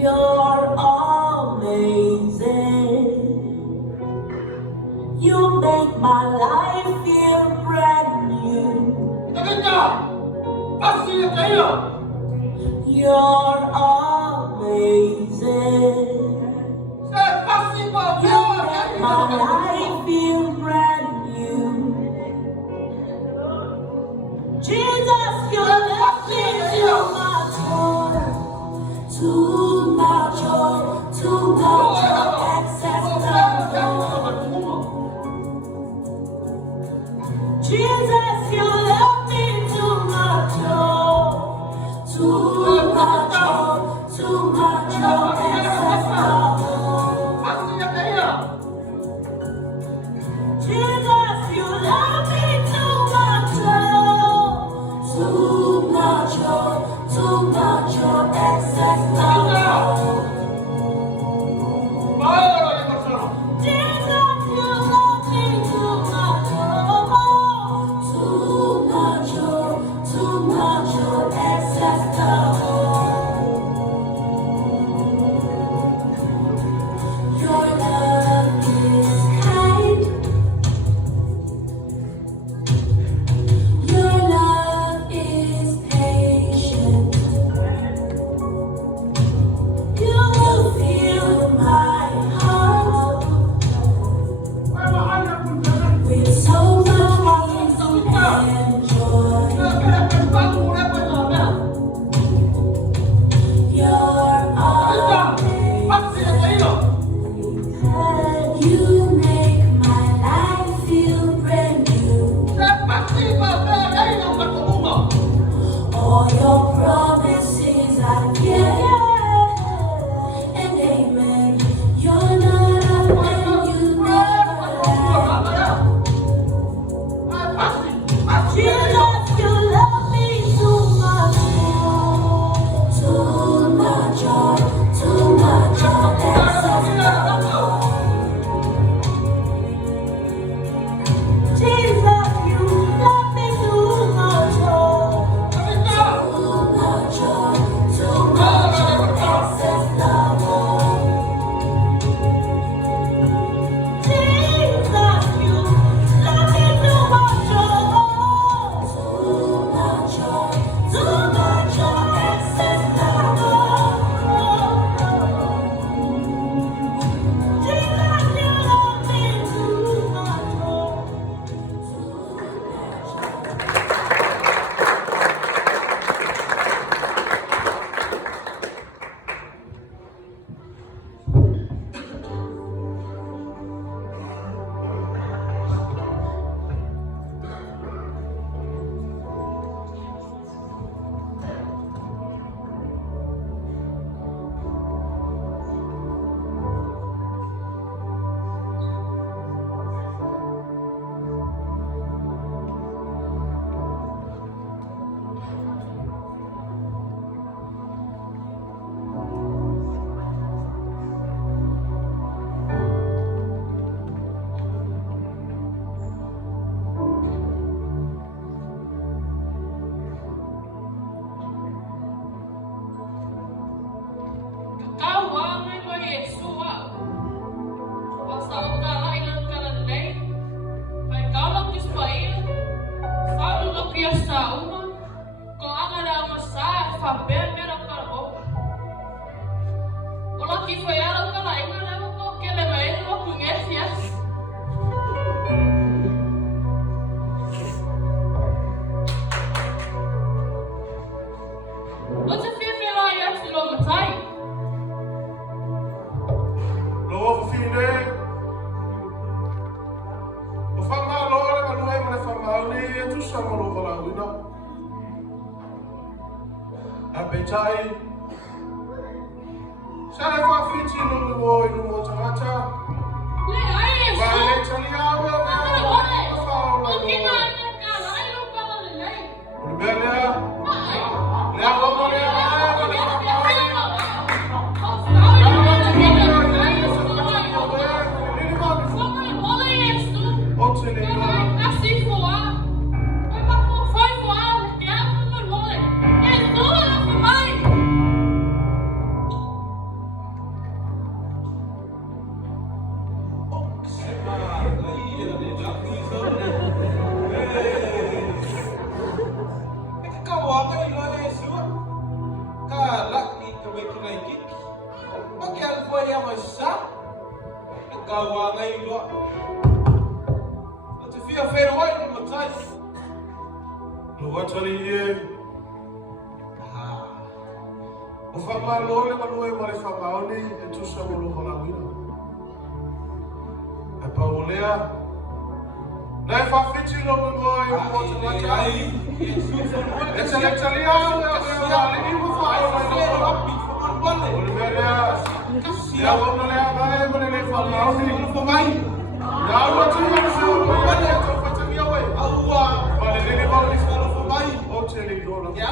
You're amazing. You make my life feel brand new. You're amazing. You make my life feel brand new. Jesus, you left me too much joy, too much excess love. Jesus, you left me too much joy, too much excess love. Jesus, you love me too much excess love. Jesus, you love me too much excess love. Your love is kind. Your love is patient. You will fill my heart with so much peace and joy. You're amazing. You make my life feel brand new. All your promises are yes and amen. You're not a man, you never lie. Jesus, you love me too much excess love. Jesus, you love me too much excess love. Jesus, you love me too much excess love. Jesus, you love me too much. Appetite. Shall I fit in the war in the motor? kami kinaikik. Pakial po yung masa. Nagawa ngayon doon. At if you're afraid of white, you're matay. Luwataliye. Ufamalo le manue mare famaoni etu samolo holawina. Paulea. Nai fa fiti lo mo yo mo tata. Etalia ya ali mo fa o Olivia. Ya wo no le aga mo le famaoni no mai. Ya wo tu mo so mo le to fatamia we. Awa. Vale le mo le fa mai. O tele do ya.